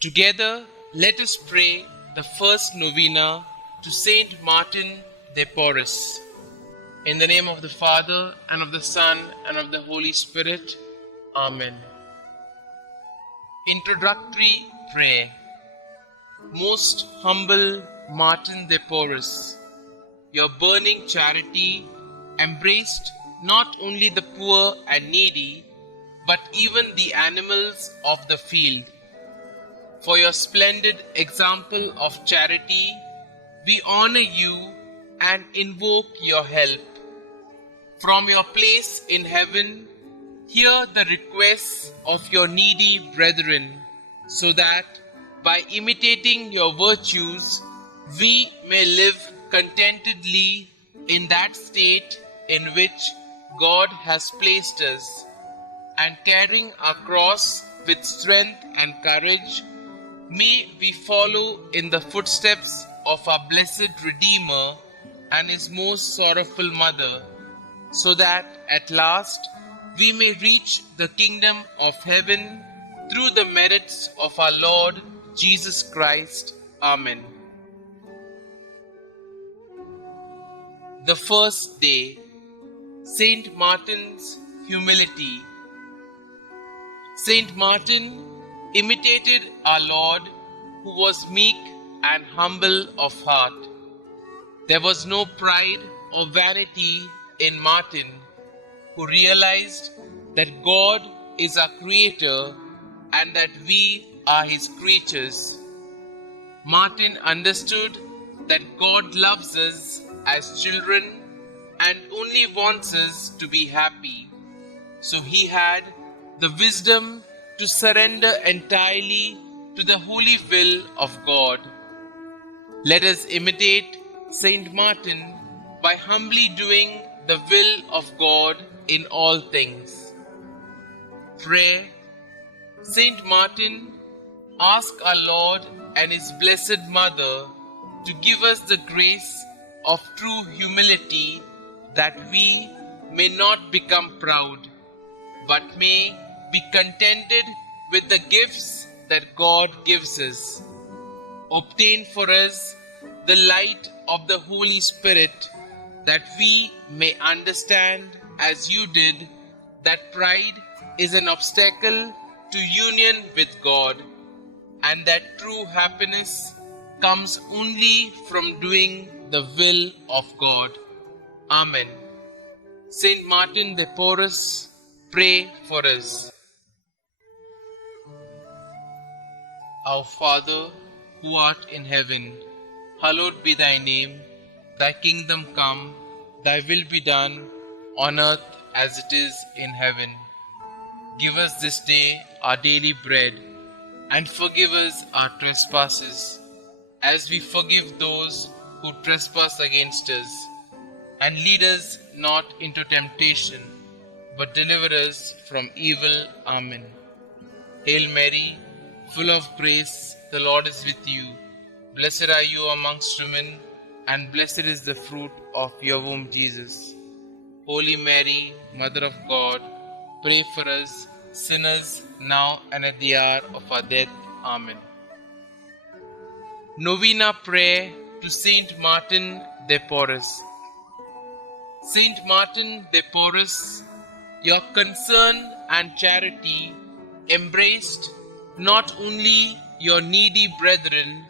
Together, let us pray the first novena to Saint Martin de Porres. In the name of the Father, and of the Son, and of the Holy Spirit. Amen. Introductory Prayer. Most humble Martin de Porres, your burning charity embraced not only the poor and needy, but even the animals of the field. For your splendid example of charity, we honor you and invoke your help. From your place in heaven, hear the requests of your needy brethren, so that by imitating your virtues, we may live contentedly in that state in which God has placed us, and carrying our cross with strength and courage, may we follow in the footsteps of our blessed Redeemer and his most sorrowful mother, so that at last we may reach the kingdom of heaven through the merits of our Lord Jesus Christ. Amen. The first day, Saint Martin's humility. Saint Martin imitated our Lord, who was meek and humble of heart. There was no pride or vanity in Martin, who realized that God is our Creator and that we are His creatures. Martin understood that God loves us as children and only wants us to be happy. So he had the wisdom to surrender entirely to the holy will of God. Let us imitate Saint Martin by humbly doing the will of God in all things. Prayer. Saint Martin, ask our Lord and His Blessed Mother to give us the grace of true humility, that we may not become proud, but may be contented with the gifts that God gives us. Obtain for us the light of the Holy Spirit, that we may understand, as you did, that pride is an obstacle to union with God, and that true happiness comes only from doing the will of God. Amen. Saint Martin de Porres, pray for us. Our Father, who art in heaven, hallowed be thy name. Thy kingdom come, thy will be done, on earth as it is in heaven. Give us this day our daily bread, and forgive us our trespasses, as we forgive those who trespass against us. And lead us not into temptation, but deliver us from evil. Amen. Hail Mary, full of grace, the Lord is with you. Blessed are you amongst women, and blessed is the fruit of your womb, Jesus. Holy Mary, Mother of God, pray for us sinners, now and at the hour of our death. Amen. Novena Prayer to Saint Martin de Porres. Saint Martin de Porres, your concern and charity embraced not only your needy brethren,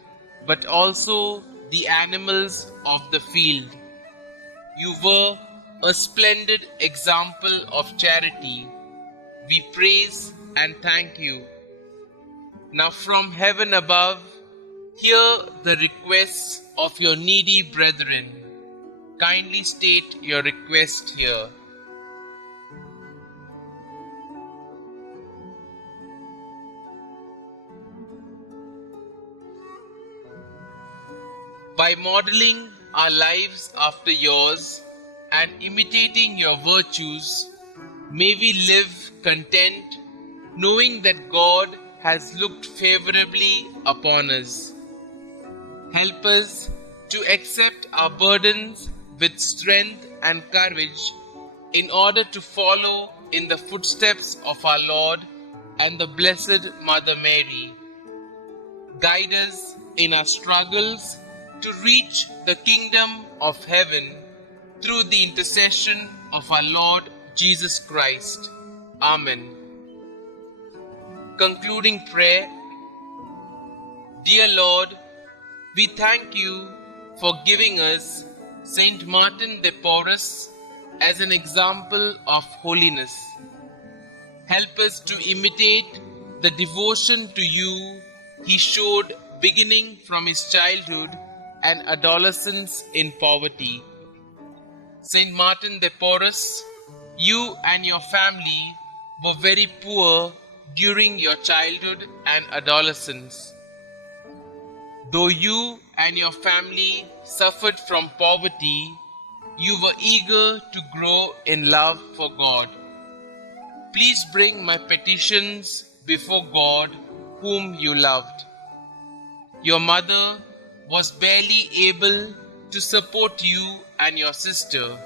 but also the animals of the field. You were a splendid example of charity. We praise and thank you. Now from heaven above, hear the requests of your needy brethren. Kindly state your request here. By modeling our lives after yours and imitating your virtues, may we live content, knowing that God has looked favorably upon us. Help us to accept our burdens with strength and courage, in order to follow in the footsteps of our Lord and the Blessed Mother Mary. Guide us in our struggles to reach the kingdom of heaven through the intercession of our Lord Jesus Christ. Amen. Concluding prayer. Dear Lord, we thank you for giving us Saint Martin de Porres as an example of holiness. Help us to imitate the devotion to you he showed beginning from his childhood and adolescence in poverty. Saint Martin de Porres, you and your family were very poor during your childhood and adolescence. Though you and your family suffered from poverty, you were eager to grow in love for God. Please bring my petitions before God, whom you loved. Your mother was barely able to support you and your sister.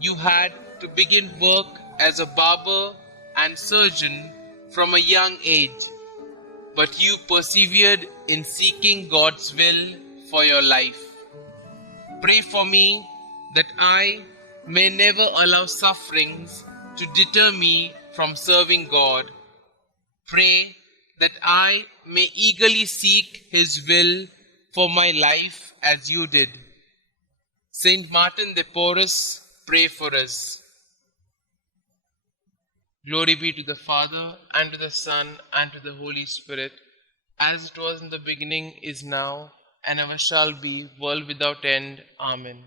You had to begin work as a barber and surgeon from a young age, but you persevered in seeking God's will for your life. Pray for me that I may never allow sufferings to deter me from serving God. Pray that I may eagerly seek His will for my life as you did. Saint Martin de Porres, pray for us. Glory be to the Father, and to the Son, and to the Holy Spirit, as it was in the beginning, is now, and ever shall be, world without end. Amen.